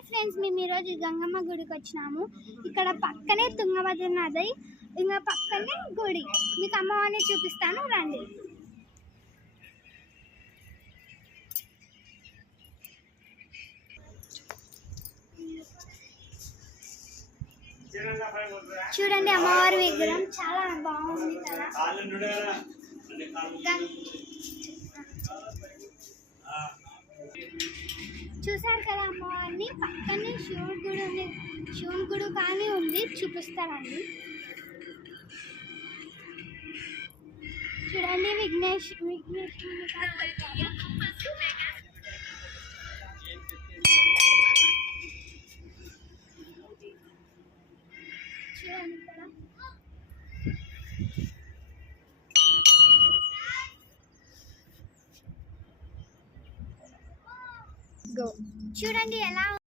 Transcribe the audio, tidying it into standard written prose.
Hi friends, మేము ఈరోజు గంగమ్మ గుడికి వచ్చినాము. ఇక్కడ పక్కనే తుంగభద్ర నది, ఇంకా పక్కనే గుడి. మీకు అమ్మవారిని చూపిస్తాను, రండి. చూడండి, అమ్మవారి విగ్రహం చాలా బాగుంది కదా. చూసారు కదా అమ్మవారిని. పక్కనే శివుని గుడి కానీ ఉంది, చూపిస్తారండి. చూడండి, విఘ్నేష్ చూడండి ఇక్కడ. చూడండి ఎలా